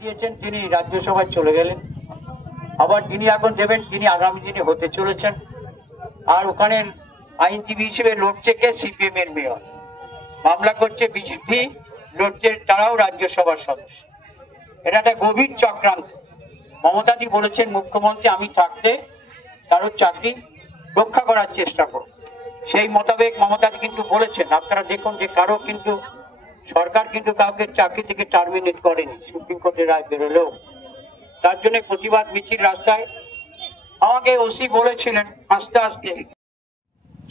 দিয়েছেন তিনি রাজ্যসভায় চলে গেলেন, আবার যিনি এখন দেবেন তিনি আগামী দিনে হতে চলেছেন। আর ওখানে আইনজীবী হিসেবে লড়ছে কে? সিপিএম এর মেয়র। মামলা করছে বিজেপি, লড়ছে তারাও রাজ্যসভার সদস্য। এটা একটা গভীর চক্রান্ত। মমতাদি বলেছেন মুখ্যমন্ত্রী আমি থাকতে কারোর চাকরি রক্ষা করার চেষ্টা করব, সেই মোতাবেক মমতাদি কিন্তু বলেছেন। আপনারা দেখুন যে কারো কিন্তু সরকার কিন্তু কাউকে চাকরি থেকে টার্মিনেট করেনি, সুপ্রিম কোর্টের রায় বেরোলেও। তার জন্য প্রতিবাদ মিছিল রাস্তায়। আমাকে ওসি বলেছিলেন আস্তে আস্তে,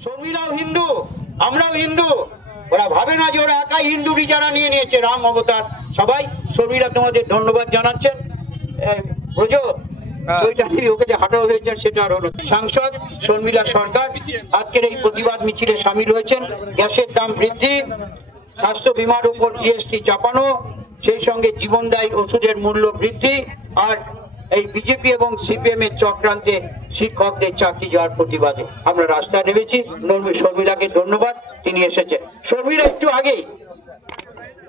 শর্মিলাও হিন্দু আমরাও হিন্দু, ওরা ভাবে না যে ওরা একাই হিন্দুরই যারা নিয়ে নিয়েছে রাম অবতার সবাই। শর্মিলা তোমাদের ধন্যবাদ জানাচ্ছেন। বুঝো ওকে যে হাঁটাও হয়েছেন সেটা আর হলো। সাংসদ শর্মিলা সরকার আজকের এই প্রতিবাদ মিছিলে সামিল হয়েছেন। গ্যাসের দাম বৃদ্ধি, স্বাস্থ্য বীমার উপর জিএসটি চাপানো, সেই সঙ্গে জীবনদায়ী ওষুধের মূল্য বৃদ্ধি, আর এই বিজেপি এবং সিপিএম এর চক্রান্তে শিক্ষকদের চাকরি যাওয়ার প্রতিবাদে আমরা রাস্তায় নেমেছি। শর্মিলাকে ধন্যবাদ, তিনি এসেছেন। শর্মিলা একটু আগেই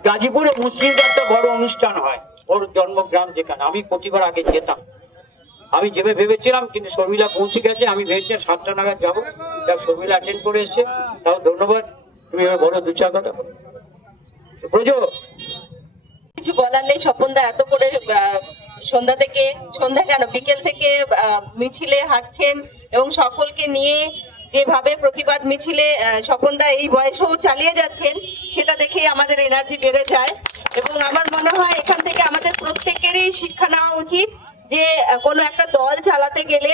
গাজীপুরে মুসলিমদের একটা বড় অনুষ্ঠান হয়, ওর জন্মগ্রাম যেখানে, আমি প্রতিবার আগে যেতাম। আমি যেভাবে ভেবেছিলাম কিন্তু শর্মিলা পৌঁছে গেছে। আমি ভেবেছি 7টা নাগাদ যাবো, শর্মিলা অ্যাটেন্ড করে এসছে, তাও ধন্যবাদ। তুমি বলো দু চার কথা। কিছু বলার নেই। স্বপনদা এত করে সন্ধ্যা কেন বিকেল থেকে মিছিলে হাঁটছেন এবং সকলকে নিয়ে যেভাবে প্রতিবাদ মিছিলে স্বপনদা এই বয়সেও চালিয়ে যাচ্ছেন, সেটা দেখেই আমাদের এনার্জি বেড়ে যায়। এবং আমার মনে হয় এখান থেকে আমাদের প্রত্যেকেরই শিক্ষা নেওয়া উচিত যে কোনো একটা দল চালাতে গেলে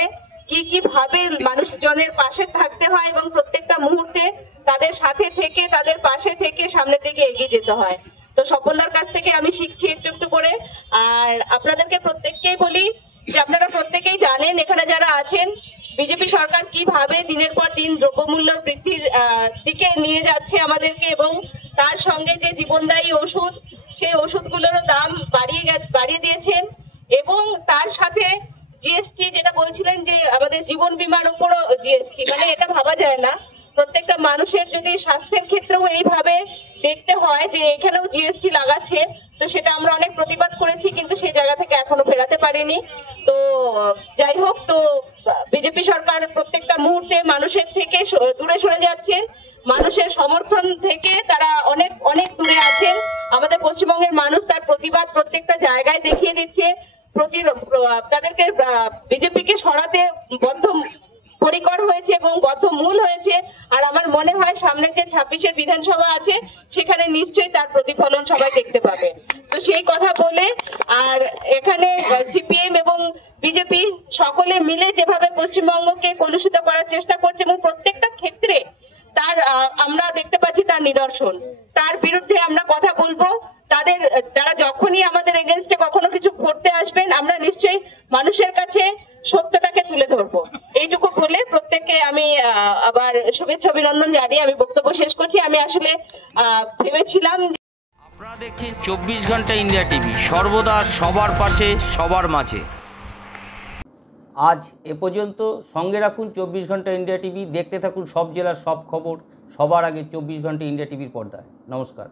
কি ভাবে মানুষজনের পাশে থাকতে হয় এবং প্রত্যেকটা মুহূর্তে তাদের সাথে থেকে তাদের পাশে থেকে সামনের দিকে এগিয়ে যেতে হয়। তো স্বপনদার কাছ থেকে আমি শিখছি একটু একটু করে। আর আপনাদেরকে প্রত্যেককেই বলি যে আপনারা প্রত্যেকেই জানেন এখানে যারা আছেন বিজেপি সরকার কিভাবে দিনের পর দিন দ্রব্যমূল্য বৃদ্ধির দিকে নিয়ে যাচ্ছে আমাদেরকে, এবং তার সঙ্গে যে জীবনদায়ী ওষুধ, সেই ওষুধগুলোরও দাম বাড়িয়ে দিয়েছেন। এবং তার সাথে জিএসটি যেটা বলছিলেন যে আমাদের জীবন বীমার উপরও জিএসটি, মানে এটা ভাবা যায় না। প্রত্যেকটা মানুষের যদি স্বাস্থ্যের ক্ষেত্রেও এইভাবে দেখতে হয় যে এখানেও জিএসটি লাগাচ্ছে, তো সেটা আমরা অনেক প্রতিবাদ করেছি কিন্তু সেই জায়গা থেকে এখনো ফেরাতে পারিনি। তো যাই হোক, তো বিজেপি সরকার প্রত্যেকটা মুহূর্তে মানুষের থেকে দূরে সরে যাচ্ছেন, মানুষের সমর্থন থেকে তারা অনেক অনেক দূরে আছেন। আমাদের পশ্চিমবঙ্গের মানুষ তার প্রতিবাদ প্রত্যেকটা জায়গায় দেখিয়ে দিচ্ছে, তাদেরকে বিজেপিকে সরাতে পরিকর হয়েছে এবং বদ্ধমূল হয়েছে। আর আমার মনে হয় সামনে যে 26-এর বিধানসভা আছে সেখানে নিশ্চয়ই তার প্রতিফলন সবাই দেখতে পাবে। তো সেই কথা বলে, আর এখানে সিপিএম এবং বিজেপি সকলে মিলে যেভাবে পশ্চিমবঙ্গকে কলুষিত করার চেষ্টা করছে এবং প্রত্যেকটা ক্ষেত্রে তার আমরা দেখতে পাচ্ছি তার নিদর্শন, তার বিরুদ্ধে আমরা কথা বলবো। তারা যখনই আমাদের এগেইনস্টে কখনো কিছু করতে আসবেন, আমরা নিশ্চয়ই মানুষের কাছে সত্যটাকে তুলে ধরবো। এইটুকু বলে প্রত্যেককে আমি আবার শুভেচ্ছা অভিনন্দন জানিয়ে আমি বক্তব্য শেষ করছি। আমি আসলে ভেবেছিলাম। আপনারা দেখছেন 24 ঘন্টা ইন্ডিয়া টিভি, সর্বদা সবার পাশে সবার মাঝে। আজ এ পর্যন্ত। সঙ্গে রাখুন 24 ঘন্টা ইন্ডিয়া টিভি, দেখতে থাকুন সব জেলার সব খবর সবার আগে 24 ঘন্টা ইন্ডিয়া টিভির পর্দায়। নমস্কার।